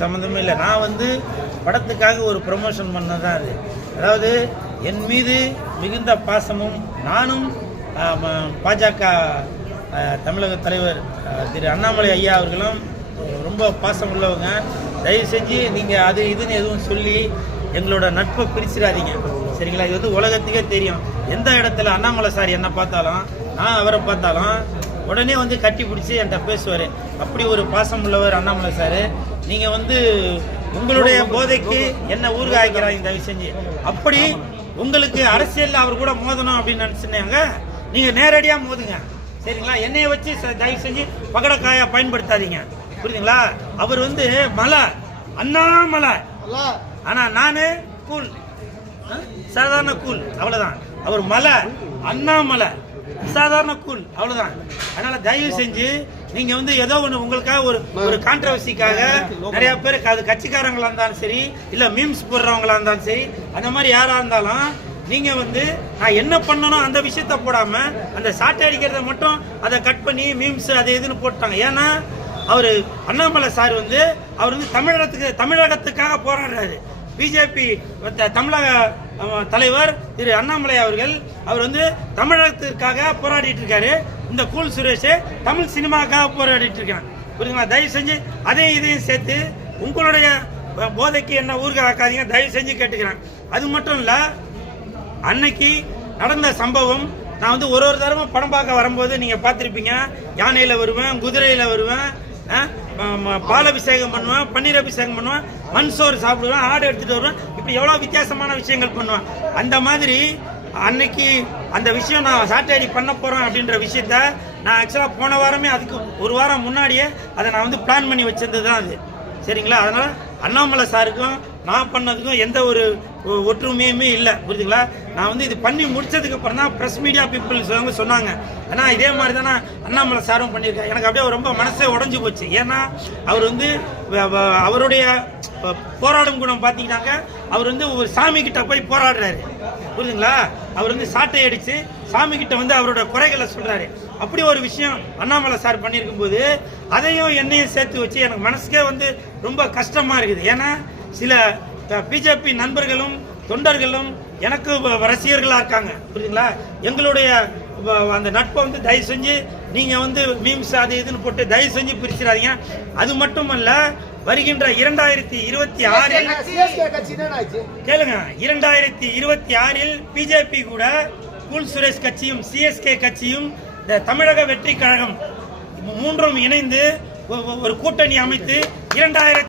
சம்மந்தமே இல்லை. நான் வந்து படத்துக்காக ஒரு ப்ரொமோஷன் பண்ணதான் அது. அதாவது என் மீது மிகுந்த பாசமும் நானும் பாஜக தமிழக தலைவர் திரு அண்ணாமலை ஐயா அவர்களும் ரொம்ப பாசம் உள்ளவங்க. தயவு செஞ்சு நீங்கள் அது இதுன்னு எதுவும் சொல்லி எங்களோட நட்பை பிரிச்சிடாதீங்க. சரிங்களா? இது வந்து உலகத்துக்கே தெரியும். எந்த இடத்துல அண்ணாமலை சார் என்னை பார்த்தாலும் நான் அவரை பார்த்தாலும் உடனே வந்து கட்டி பிடிச்சி என்கிட்ட பேசுவார். அப்படி ஒரு பாசம் உள்ளவர் அண்ணாமலை சார். நீங்கள் வந்து உங்களுடைய போதைக்கு என்ன ஊர்காய்க்கிறாங்க தயவு செஞ்சு அப்படி உங்களுக்கு அரசியலில் அவர் கூட மோதணும் அப்படின்னு நினச்சினாங்க நீங்கள் நேரடியாக மோதுங்க. சரிங்களா? என்னைய வச்சு தயவு செஞ்சு பகடக்காயை பயன்படுத்தாதீங்க. புரியுதுங்களா? அவர் வந்து மலை அண்ணாமலை. ஆனால் நானு கூல் சாதாரண கூல் அவ்வளோதான் அவர் மலை அண்ணாமலை. சாதாரண கூல் அவ்வளவுதான். அதனால தயவு செஞ்சு நீங்க வந்து ஏதோ ஒண்ணு உங்களுக்காக ஒரு ஒரு கான்ட்ரவர்சிக்காக நிறைய பேர் அது கட்சிக்காரங்களா இருந்தாலும் சரி இல்ல மீம்ஸ் போடுறவங்களா இருந்தாலும் சரி அந்த மாதிரி யாரா இருந்தாலும் நீங்க வந்து நான் என்ன பண்ணணும் அந்த விஷயத்த போடாம அந்த சாட்டை அடிக்கிறத மட்டும் அதை கட் பண்ணி மீம்ஸ் அது இதுன்னு போட்டாங்க. ஏன்னா அவர் அண்ணாமலை சார் வந்து அவர் வந்து தமிழகத்துக்கு தமிழகத்துக்காக போராடுறாரு. பிஜேபி தமிழக தலைவர் திரு அண்ணாமலை அவர்கள் அவர் வந்து தமிழகத்திற்காக போராடிட்டு இருக்காரு இந்த கூல் சுரேஷ் தமிழ் சினிமாக்காக போராடிட்டு இருக்காங்க புரியுதுங்களா? தயவு செஞ்சு அதையும் இதையும் சேர்த்து உங்களுடைய போதைக்கு என்ன ஊருக்கு ஆக்காதீங்க தயவு செஞ்சு கேட்டுக்கிறேன். அது மட்டும் இல்லை அன்னைக்கு நடந்த சம்பவம் நான் வந்து ஒரு ஒரு தடவை படம் பார்க்க வரும்போது நீங்க பார்த்துருப்பீங்க. யானையில வருவேன் குதிரையில வருவேன் பால் அபிஷேகம் பண்ணுவேன் பன்னீர் அபிஷேகம் பண்ணுவேன் மண் சோறு சாப்பிடுவேன் ஆடு எடுத்துட்டு வருவேன். இப்படி எவ்வளோ வித்தியாசமான விஷயங்கள் பண்ணுவேன் அந்த மாதிரி அன்னைக்கு அந்த விஷயம் நான் சாட்டர்டே பண்ண போகிறேன் அப்படின்ற விஷயத்த நான் ஆக்சுவலாக போன வாரமே அதுக்கு ஒரு வாரம் முன்னாடியே அதை நான் வந்து பிளான் பண்ணி வச்சிருந்தது தான் அது. சரிங்களா? அதனால் அண்ணாமலை சாருக்கும் நான் பண்ணதுக்கும் எந்த ஒரு ஒ- ஒற்றுமையுமே இல்லை. புரியுதுங்களா? நான் வந்து இது பண்ணி முடிச்சதுக்கு அப்புறம் தான் ப்ரெஸ் மீடியா பீப்புள்ஸ் அவங்க சொன்னாங்க. ஏன்னா இதே மாதிரி தானே அண்ணாமலை சாரும் பண்ணியிருக்காரு. எனக்கு அப்படியே ரொம்ப மனசே உடஞ்சி போச்சு. ஏன்னா அவர் வந்து அவருடைய போராடும் குணம் பார்த்தீங்கன்னாக்க அவர் வந்து ஒரு சாமி கிட்ட போய் போராடுறாரு. புரியுதுங்களா? அவர் வந்து சாட்டை அடிச்சு சாமி கிட்ட வந்து அவரோட குறைகளை சொல்றாரு. அப்படி ஒரு விஷயம் அண்ணாமலை சார் பண்ணியிருக்கும் போது அதையும் என்னையும் சேர்த்து வச்சு எனக்கு மனசுக்கே வந்து ரொம்ப கஷ்டமா இருக்குது. ஏன்னா சில பிஜேபி நண்பர்களும் தொண்டர்களும் எனக்கு வ- ரசிகர்களா இருக்காங்க. புரியுதுங்களா? எங்களுடைய அந்த நட்பை வந்து தயவு செஞ்சு நீங்க வந்து மீம்ஸ் அது இதுன்னு போட்டு தயவு செஞ்சு பிரிச்சிடாதீங்க. அது மட்டுமல்ல வருகின்ற இரண்டாயிரத்தி இருபத்தி ஆறில் கேளுங்க. இரண்டாயிரத்தி இருபத்தி ஆறில் பிஜேபி கூட கூல் சுரேஷ் கட்சியும் சிஎஸ்கே கட்சியும் இந்த தமிழக வெற்றி கழகம் மூன்றும் இணைந்து ஒரு கூட்டணி அமைத்து இரண்டாயிரத்தி